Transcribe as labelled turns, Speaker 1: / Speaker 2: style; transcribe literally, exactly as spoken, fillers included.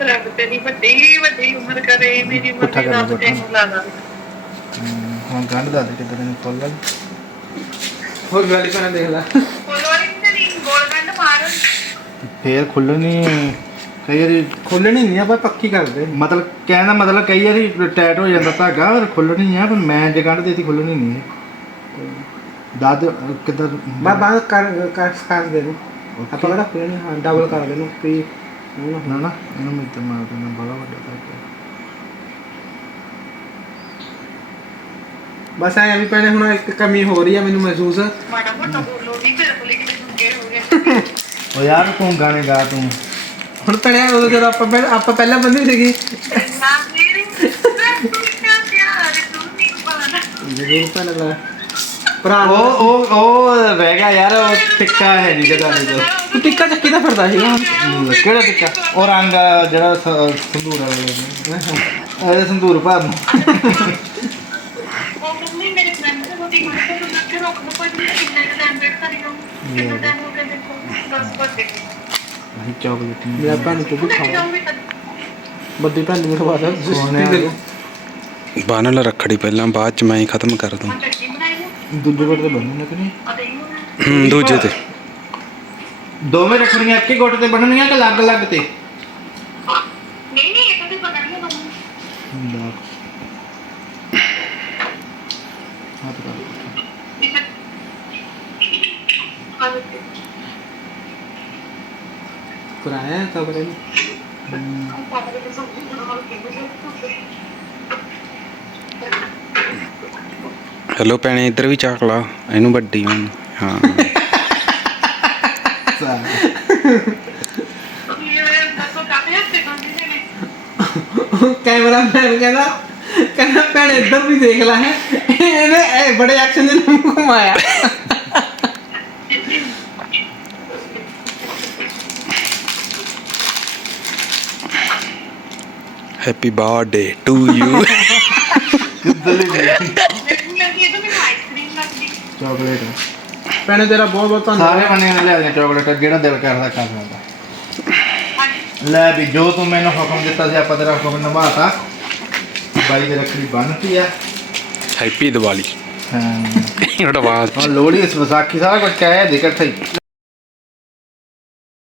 Speaker 1: ਰੱਬ ਤੇਰੀ ਵੱਡੀ ਵੱਡੀ ਉਮਰ ਕਰੇ ਮੇਰੀ ਉਮਰ
Speaker 2: ਪੁੱਠਾ
Speaker 1: ਦੀ
Speaker 2: ਕਰਨਾ
Speaker 1: ਰੱਬ
Speaker 2: ਪੁੱਠਾ।
Speaker 1: ਤੈਨੂੰ ਲਾ ਲਾ
Speaker 2: ਹੁਣ ਗੰਢ ਦੱਸ ਦੇ ਕਿੱਦਾਂ ਨੂੰ ਖੋਲ ਲੈ
Speaker 3: ਹੋਰ ਗਾਲੀ ਖਾਣਾ ਦੇਖ ਲੈ
Speaker 1: ਫੋਲੋਅਰ ਤੇ ਨਹੀਂ ਗੋਲ ਗੰਢ ਮਾਰ
Speaker 2: ਫੇਰ ਖੁੱਲਣੀ ਕਈ ਵਾਰੀ
Speaker 3: ਖੋਲਣੀ ਨਹੀਂ ਆਪਾਂ ਪੱਕੀ ਕਰਦੇ
Speaker 2: ਮਤਲਬ ਕਹਿਣ ਦਾ ਮਤਲਬ ਕਈ ਵਾਰੀ ਟਾਈਟ ਹੋ ਜਾਂਦਾ ਧਾਗਾ ਪਰ ਖੁੱਲਣੀ ਆ ਪਰ ਮੈਂ ਜੇ ਗੰਢ ਦੇਤੀ ਖੁੱਲਣੀ ਨਹੀਂ ਦਾਦ ਕਿੱਦਾਂ
Speaker 3: ਬਾ ਬਾਹਰ ਕਰ ਕਰ ਕਰ ਦੇ ਨੂੰ ਆਪਾਂ ਕਿਹੜਾ ਖੋਲਣੀ ਹਾਂ ਡਬਲ ਕਰ ਦੇ ਨੂੰ ਵੀ
Speaker 2: ਨਾ ਨਾ ਇਹਨੂੰ ਮੈਂ ਤੇ ਮਾਰ ਦੇਣਾ ਬੜਾ ਵੱਡਾ ਧਾਗਾ
Speaker 3: ਬਸ ਐ ਵੀ ਪੈਣੇ ਹੁਣ ਇੱਕ ਕਮੀ ਹੋ ਰਹੀ ਆ ਮੈਨੂੰ ਮਹਿਸੂਸ
Speaker 1: ਮਾੜਾ ਮੋਟਾ ਬੋਲੋ ਵੀ ਤੇਰੇ ਕੋਲ ਕਿਤੇ ਗੁੱਗੇ ਹੋ ਗਿਆ
Speaker 2: ਓ ਯਾਰ ਤੂੰ ਗਾਣੇ ਗਾ ਤੂੰ
Speaker 3: ਹੁਣ ਪੈਣੇ ਉਦੋਂ ਜਦੋਂ ਆਪਾਂ ਪਹਿਲਾਂ ਆਪਾਂ ਪਹਿਲਾਂ ਬੰਦੀ ਸੀਗੀ
Speaker 1: ਨਾ ਮੇਰੀ ਮੈਂ ਕਿਹਾ ਪਿਆਰ ਤੂੰ ਨਹੀਂ ਪਾਣਾ
Speaker 3: ਜਦੋਂ ਪੈਣ ਲਾ ਭਰਾ
Speaker 2: ਉਹ ਉਹ ਉਹ ਰਹਿ ਗਿਆ ਯਾਰ ਉਹ ਟਿੱਕਾ ਹੈ ਨਹੀਂ ਜਗ੍ਹਾ ਨਹੀਂ
Speaker 3: ਤੂੰ ਟਿੱਕਾ ਚੱਕੀ ਦਾ ਫਿਰਦਾ ਸੀਗਾ
Speaker 2: ਕਿਹੜਾ ਟਿੱਕਾ ਉਹ ਰੰਗ ਜਿਹੜਾ ਸ- ਸੰਧੂਰ ਵਾਲਾ ਇਹ ਸੰਧੂਰ ਭਰ ਨੂੰ
Speaker 1: ਉਹ ਮੰਮੀ ਮੇਰੇ ਫਰੈਂਡ ਦੇ ਕੋਲ ਇੱਕ ਮਿੰਟ ਤੋਂ ਲੱਗੇ ਰੋਕ ਲੋ ਕੋਈ ਕਿੰਨੇ ਦਾ ਟਾਈਮ ਵੇਟ ਕਰੀ ਜਾਓ ਕਿੰਨਾ ਟਾਈਮ ਹੋ ਗਿਆ ਦੇਖੋ ਦਸ ਵਜੇ ਦੇਖੋ
Speaker 2: ਨਹੀਂ ਚਾਕਲੇਟ ਨਹੀਂ
Speaker 3: ਮੇਰਾ ਭੈਣ ਤੂੰ ਵੀ
Speaker 1: ਲੈ
Speaker 3: ਖਾਓ
Speaker 1: ਜਾਊਂਗੀ ਤਾਂ
Speaker 3: ਵੱਡੀ ਭੈਣ ਨੂੰ ਖਵਾ ਦੇ
Speaker 2: ਸੋਹਣੇ
Speaker 3: ਦੇ
Speaker 4: ਬੰਨ ਲਾ ਰੱਖੜੀ ਪਹਿਲਾਂ ਬਾਅਦ ਚ ਮੈਂ ਹੀ ਖਤਮ ਕਰ ਦੂੰ
Speaker 1: ਮੈਂ ਚਟਨੀ ਬਣਾਈ ਹੈ
Speaker 2: ਦੂਜੇ ਕੋਟ ਤੇ ਬੰਨਣਾ ਕਿ ਨਹੀਂ
Speaker 1: ਆ ਦੇਈ ਹੋਣਾ
Speaker 4: ਹੂੰ, ਦੂਜੇ ਤੇ
Speaker 2: ਦੋਵੇਂ ਰੱਖੜੀਆਂ ਇੱਕ ਹੀ ਗੁੱਟ ਤੇ ਬੰਨਣੀਆਂ ਕਿ ਅਲੱਗ-ਅਲੱਗ ਤੇ
Speaker 1: ਨਹੀਂ ਨਹੀਂ ਇਹ ਤਾਂ ਬਣਾਣੀ ਹੈ ਦੋਨੋਂ
Speaker 2: ਹੱਥ ਕਰ
Speaker 3: ਕਰਾਇਆ ਤਾਂ ਬਰੇ ਨੂੰ
Speaker 4: ਹੈਲੋ ਭੈਣੇ ਇੱਧਰ ਵੀ ਚਾਕ ਲਾ ਇਹਨੂੰ ਵੱਡੀ ਹੁਣ ਹਾਂ
Speaker 3: ਕੈਮਰਾ ਮੈਨ ਕਹਿੰਦਾ ਕਹਿੰਦਾ ਭੈਣ ਇੱਧਰ ਵੀ ਦੇਖ ਲੈ ਹੈ ਇਹਨੇ ਇਹ ਬੜੇ ਐਕਸ਼ਨ ਦੇ ਨਾਲ ਘੁਮਾਇਆ
Speaker 4: happy birthday to you
Speaker 2: chocolate
Speaker 3: ਭੈਣੇ ਤੇਰਾ ਬਹੁਤ ਬਹੁਤ ਧੰਨਵਾਦ
Speaker 2: ਸਾਰੇ ਬੰਨੇ ਨੇ ਲੈ ਲਿਆ ਚਾਕਲੇਟ ਜਿਹੜਾ ਦਿਲ ਕਰਦਾ ਕਰ ਸਕਦਾ ਲੈ ਵੀ ਜੋ ਤੂੰ ਮੈਨੂੰ ਹੁਕਮ ਦਿੱਤਾ ਸੀ ਆਪਾਂ ਤੇਰਾ ਹੁਕਮ ਨਿਭਾਤਾ ਬਾਈ ਦੀ ਰੱਖੜੀ ਬੰਨਤੀ ਆ
Speaker 4: ਹੈਪੀ ਦੀਵਾਲੀ
Speaker 2: ਹਾਂ
Speaker 4: ਐਡਵਾਂਸ
Speaker 2: ਲੋਹੜੀ ਇਸ ਵਿਸਾਖੀ ਸਾਰਾ ਕੁਝ ਕਹਿ ਦੇ ਇਕੱਠੇ ਹੀ